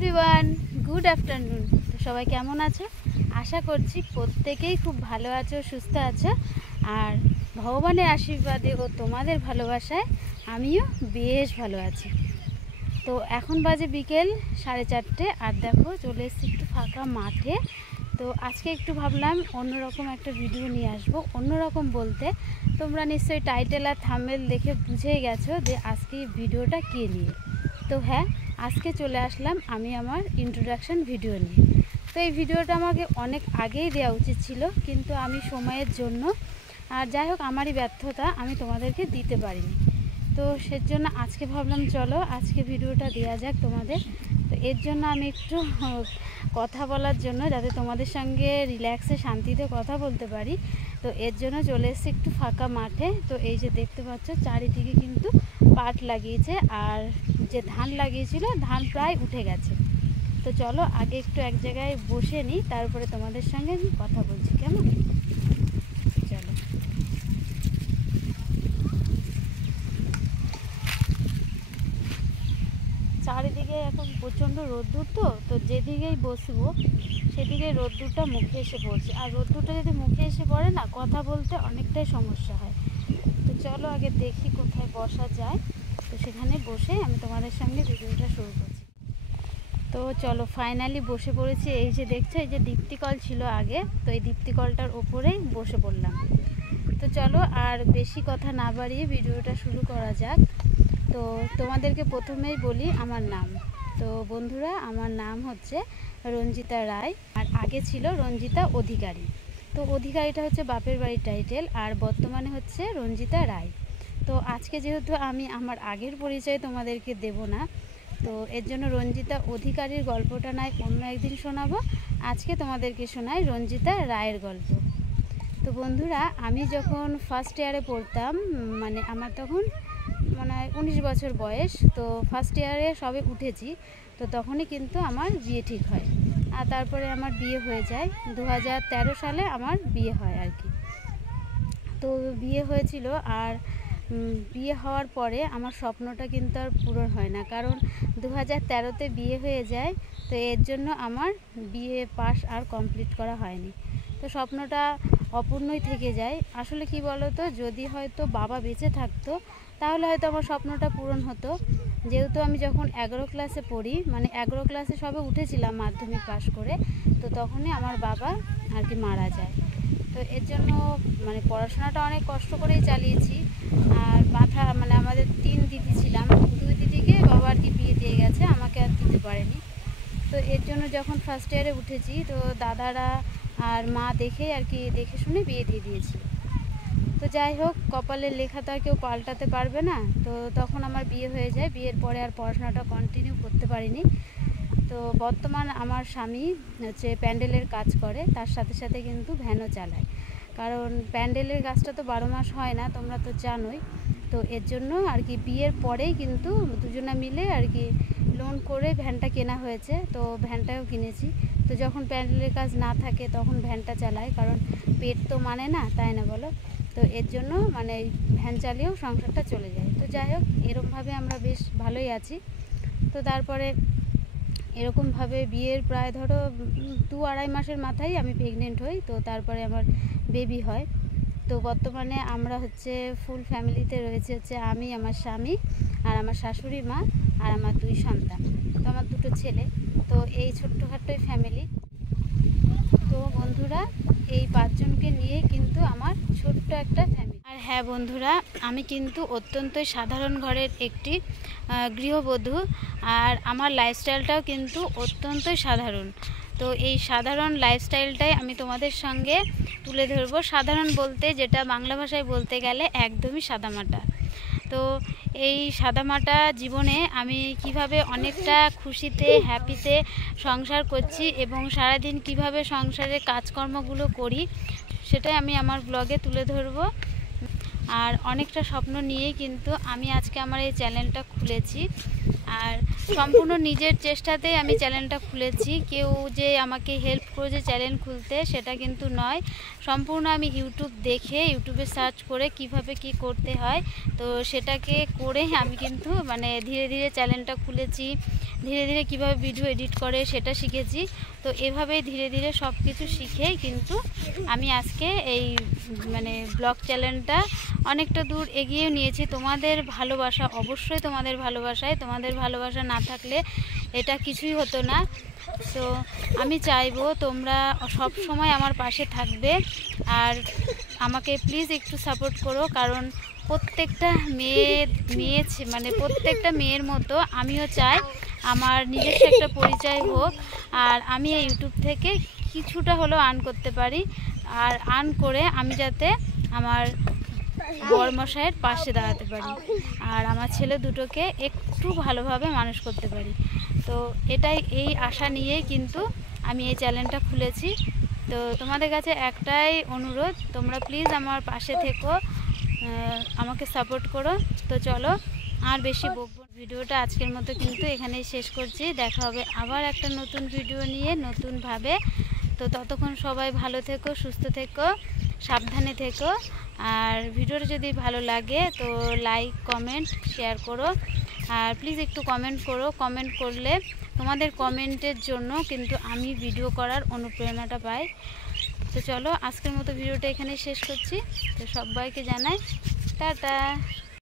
Everyone, good afternoon. তো সবাই কেমন আছো? আশা করছি প্রত্যেকেই খুব ভালো আছো, সুস্থ আছো। আর ভগবানের আশীর্বাদে ও তোমাদের ভালোবাসায় আমিও বেশ ভালো আছি। তো এখন বাজে বিকেল 4:30, আর দেখো চলে এসেছি একটু ফাঁকা মাঠে। তো আজকে একটু ভাবলাম অন্যরকম একটা ভিডিও নিয়ে আসবো। অন্যরকম বলতে তোমরা নিশ্চয়ই টাইটেল আর থাম্বনেল দেখে বুঝেই গেছো যে আজকে ভিডিওটা কে নিয়ে। তো হ্যাঁ, আজকে চলে আসলাম আমি আমার ইন্ট্রোডাকশন ভিডিও নিয়ে। তো এই ভিডিওটা আমাকে অনেক আগেই দেওয়া উচিত ছিল, কিন্তু আমি সময়ের জন্য, আর যাই হোক আমারই ব্যর্থতা, আমি তোমাদেরকে দিতে পারিনি। তো সেজন্য আজকে ভাবলাম চলো আজকে ভিডিওটা দেওয়া যাক তোমাদের। তো এর জন্য আমি একটু কথা বলার জন্য, যাতে তোমাদের সঙ্গে রিল্যাক্সে শান্তিতে কথা বলতে পারি, তো এর জন্য চলে এসেছি একটু ফাঁকা মাঠে। তো এই যে দেখতে পাচ্ছ চারিদিকে কিন্তু পাট লাগিয়েছে, আর যে ধান লাগিয়েছিল ধান প্রায় উঠে গেছে। তো চলো আগে একটু এক জায়গায় বসে নিই, তারপরে তোমাদের সঙ্গে আমি কথা বলছি, কেমন? চলো। চারিদিকে এখন প্রচণ্ড রোদ্দুর, তো যেদিকেই বসবো সেদিকে রোদ্দুরটা মুখে এসে পড়ছে, আর রোদ্দুরটা যদি মুখে এসে পড়ে না, কথা বলতে অনেকটাই সমস্যা হয়। তো চলো আগে দেখি কোথায় বসা যায়, তো সেখানে বসে আমি তোমাদের সঙ্গে ভিডিওটা শুরু করছি। তো চলো ফাইনালি বসে পড়েছি। এই যে দেখছো, এই যে দীপ্তি কল ছিল আগে, তো এই দীপ্তি কলটার ওপরেই বসে পড়লাম। তো চলো আর বেশি কথা না বাড়িয়ে ভিডিওটা শুরু করা যাক। তো তোমাদেরকে প্রথমেই বলি আমার নাম। তো বন্ধুরা, আমার নাম হচ্ছে রঞ্জিতা রায়, আর আগে ছিল রঞ্জিতা অধিকারী। তো অধিকারীটা হচ্ছে বাপের বাড়ির টাইটেল, আর বর্তমানে হচ্ছে রঞ্জিতা রায়। তো আজকে যেহেতু আমি আমার আগের পরিচয় তোমাদেরকে দেব না, তো এর জন্য রঞ্জিতা অধিকারীর গল্পটা নয় অন্য একদিন শোনাবো। আজকে তোমাদেরকে শোনাই রঞ্জিতা রায়ের গল্প। তো বন্ধুরা, আমি যখন ফার্স্ট ইয়ারে পড়তাম, মানে আমার তখন মানে 19 বছর বয়স, তো ফার্স্ট ইয়ারে সবে উঠেছি, তো তখনই কিন্তু আমার বিয়ে ঠিক হয়। আর তারপরে আমার বিয়ে হয়ে যায় 2013 সালে, আমার বিয়ে হয় আর কি। তো বিয়ে হয়েছিল, আর বিয়ে হওয়ার পরে আমার স্বপ্নটা কিন্তু আর পূরণ হয় না, কারণ 2013-তে বিয়ে হয়ে যায়। তো এর জন্য আমার বিয়ে পাস আর কমপ্লিট করা হয়নি। তো স্বপ্নটা অপূর্ণই থেকে যায়। আসলে কি বলো তো, যদি হয়তো বাবা বেঁচে থাকতো তাহলে হয়তো আমার স্বপ্নটা পূরণ হতো। যেহেতু আমি যখন 11 ক্লাসে পড়ি, মানে 11 ক্লাসে সবে উঠেছিলাম মাধ্যমিক পাস করে, তো তখনই আমার বাবা আর কি মারা যায়। তো এর জন্য মানে পড়াশোনাটা অনেক কষ্ট করেই চালিয়েছি। আর মানে আমাদের 3 দিদি ছিলাম, 2 দিদিকে বাবা আর কি বিয়ে দিয়ে গেছে, আমাকে আর দিতে পারেনি। তো এর জন্য যখন ফার্স্ট ইয়ারে উঠেছি, তো দাদারা আর মা দেখে আর কি দেখে শুনে বিয়ে দিয়ে দিয়েছিল। তো যাই হোক, কপালের লেখা তো আর কেউ পাল্টাতে পারবে না। তো তখন আমার বিয়ে হয়ে যায়। বিয়ের পরে আর পড়াশোনাটা কন্টিনিউ করতে পারিনি। তো বর্তমান আমার স্বামী হচ্ছে প্যান্ডেলের কাজ করে, তার সাথে সাথে কিন্তু ভ্যানও চালায়, কারণ প্যান্ডেলের কাজটা তো 12 মাস হয় না, তোমরা তো জানোই। তো এর জন্য আর কি বিয়ের পরেই কিন্তু দুজনা মিলে আর কি লোন করে ভ্যানটা কেনা হয়েছে। তো ভ্যানটাও কিনেছি। তো যখন প্যান্ডেলের কাজ না থাকে তখন ভ্যানটা চালায়, কারণ পেট তো মানে না, তাই না বলো? তো এর জন্য মানে ভ্যান চালিয়েও সংসারটা চলে যায়। তো যাই হোক, এরকমভাবে আমরা বেশ ভালোই আছি। তো তারপরে এরকমভাবে বিয়ের প্রায় ধরো 2-2.5 মাসের মাথায় আমি প্রেগনেন্ট হই। তো তারপরে আমার বেবি হয়। তো বর্তমানে আমরা হচ্ছে ফুল ফ্যামিলিতে রয়েছে হচ্ছে আমি, আমার স্বামী, আর আমার শাশুড়ি মা, আর আমার 2 সন্তান। তো আমার 2টো ছেলে। তো এই ছোট্টখাট্টোই ফ্যামিলি। তো বন্ধুরা, এই 5 জনকে নিয়ে কিন্তু আমার ছোট্ট একটা ফ্যামিলি। আর হ্যাঁ বন্ধুরা, আমি কিন্তু অত্যন্তই সাধারণ ঘরের একটি গৃহবধূ, আর আমার লাইফস্টাইলটাও কিন্তু অত্যন্তই সাধারণ। তো এই সাধারণ লাইফস্টাইলটাই আমি তোমাদের সঙ্গে তুলে ধরবো। সাধারণ বলতে যেটা বাংলা ভাষায় বলতে গেলে একদমই সাদামাটা। তো এই সাদামাটা জীবনে আমি কিভাবে অনেকটা খুশিতে হ্যাপিতে সংসার করছি, এবং সারাদিন কিভাবে সংসারের কাজকর্মগুলো করি, সেটাই আমি আমার ব্লগে তুলে ধরবো। আর অনেকটা স্বপ্ন নিয়েই কিন্তু আমি আজকে আমার এই চ্যানেলটা খুলেছি। আর সম্পূর্ণ নিজের চেষ্টাতেই আমি চ্যানেলটা খুলেছি, কেউ যে আমাকে হেল্প করেছে চ্যানেল খুলতে সেটা কিন্তু নয়। সম্পূর্ণ আমি ইউটিউবে সার্চ করে কিভাবে কি করতে হয় তো সেটাকে করে আমি কিন্তু মানে ধীরে ধীরে চ্যানেলটা খুলেছি। ধীরে ধীরে কিভাবে ভিডিও এডিট করে সেটা শিখেছি। তো এভাবেই ধীরে ধীরে সব কিছু শিখেই কিন্তু আমি আজকে এই মানে ব্লগ চ্যানেলটা অনেকটা দূর এগিয়ে নিয়েছি। তোমাদের ভালোবাসা, অবশ্যই তোমাদের ভালোবাসা না থাকলে এটা কিছুই হতো না। তো আমি চাইবো তোমরা সব সময় আমার পাশে থাকবে আর আমাকে প্লিজ একটু সাপোর্ট করো, কারণ প্রত্যেকটা প্রত্যেকটা মেয়ের মতো আমিও চাই আমার নিজস্ব একটা পরিচয় হোক, আর আমি এই ইউটিউব থেকে কিছুটা হলেও আর্ন করতে পারি, আর আর্ন করে আমি যাতে আমার বড়মশাইয়ের পাশে দাঁড়াতে পারি আর আমার ছেলে দুটোকে একটু ভালোভাবে মানুষ করতে পারি। তো এই আশা নিয়েই কিন্তু আমি এই চ্যানেলটা খুলেছি। তো তোমাদের কাছে একটাই অনুরোধ, তোমরা প্লিজ আমার পাশে থেকো, আমাকে সাপোর্ট করো। তো চলো আর বেশি বকবো, ভিডিওটা আজকের মতো কিন্তু এখানেই শেষ করছি। দেখা হবে আবার একটা নতুন ভিডিও নিয়ে নতুনভাবে। তো ততক্ষণ সবাই ভালো থেকো, সুস্থ থেকো, সাবধানে থেকো। আর ভিডিওটা যদি ভালো লাগে তো লাইক, কমেন্ট, শেয়ার করো। আর প্লিজ একটু কমেন্ট করো, কমেন্ট করলে তোমাদের কমেন্টের জন্য কিন্তু আমি ভিডিও করার অনুপ্রেরণাটা পাই। তো চলো আজকের মতো ভিডিওটা এখানেই শেষ করছি। তো সবাইকে জানাই টাটা।